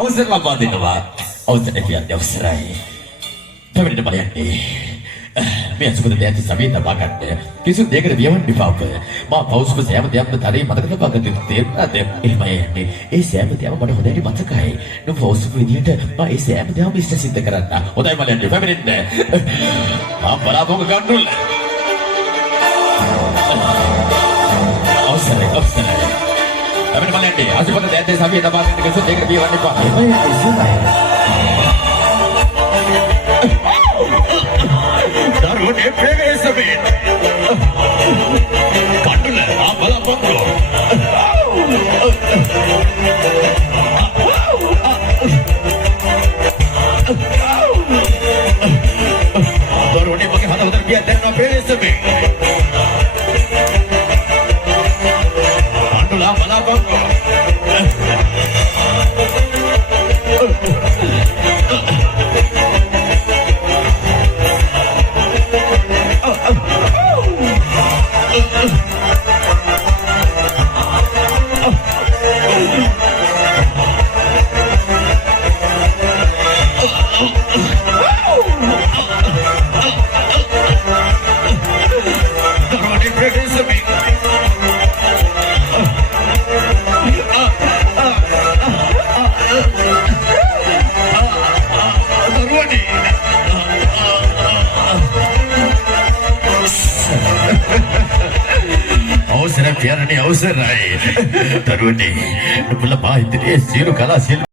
අවසර ලබා දෙනවා. අවසරයි කියන්නේ අවසරයි. පැමිණෙන්න බලයන්නේ. මේ අසුබද දැන් සමේ තබා ගන්න. කිසිදු දෙයකට වියවන්න එපා ඔබ. මා පෞසුබ සෑම දෙයක්ම තරේ මතක තබා ගන්න තේරුණාද? එහෙමයි යන්නේ. ඒ සෑම දෙයක්ම මට හොඳට මතකයි. නුඹ පෞසුබ විදියට මා ඒ සෑම දෙයක්ම ඉෂ්ට සිද්ධ කරන්න. හොඳයි බලයන්නේ පැමිණෙන්න. මා බලාපොරොත්තු ගන්නුල්ල. අවසරයි. අපිට බලන්නේ අසුබද දැන් සමේ තබා ගන්න කිසිදු දෙයකට වියවන්න එපා. එහෙමයි ඉස්සරයි. Darude Prevesamin Kandula Abala Pangro Darude Maki Hata Hata Biar Dan Prevesamin Kandula Abala Pangro Awesome, Pierre, awesome, right? Taruni, the Pula Pai, the Zero Color.